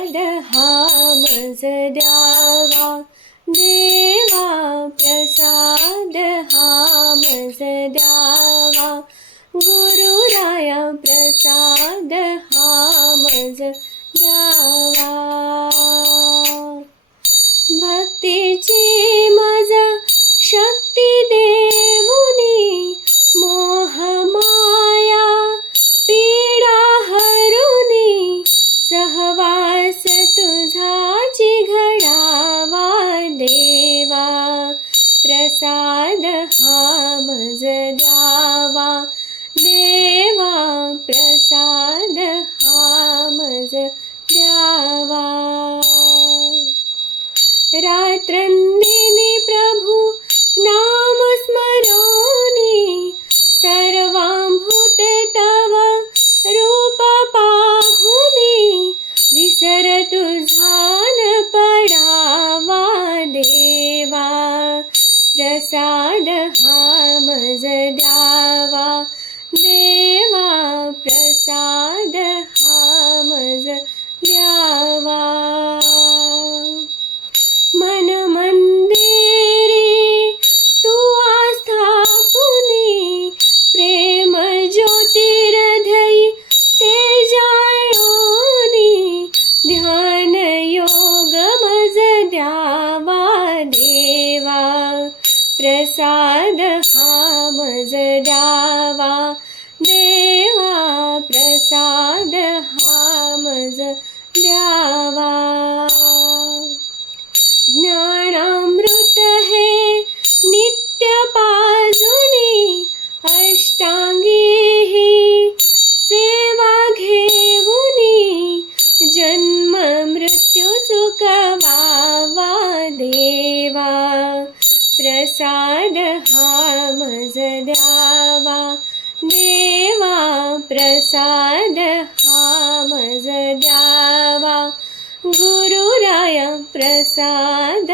प्रसाद हा मज द्यावा, देवा प्रसाद हा मज द्यावा, गुरुराया प्रसाद हा मज द्यावा. भक्तीची मज शक्ती देऊनी, मोह माया पीडा हरुनी, सहवास तुझाची घडावा, देवा प्रसाद हा मज द्यावा, देवा प्रसाद हा मज द्यावा. रात्रंदिनी प्रभु नाम स्मरोनी, सर्वांभूते तव रूप पाहुनी, विसर तुझा न पडावा, देवा प्रसाद हा मज द्यावा, देवा प्रसाद हा मज द्यावा. मन मंदिरी तू आस्थापुनी, प्रेम ज्योतिर्धई तेजाळोनी, ध्यान योग मज द्यावा, देवा प्रसाद हा मज द्यावा, देवा प्रसाद हा मज द्यावा. ज्ञानामृत हे नित्य पाजुनी, अष्टांगी ही सेवा घेऊनी, जन्म मृत्यू चुकवावा, देवा प्रसाद हा मज द्यावा, देवा प्रसाद हा मज द्यावा, गुरुराया प्रसाद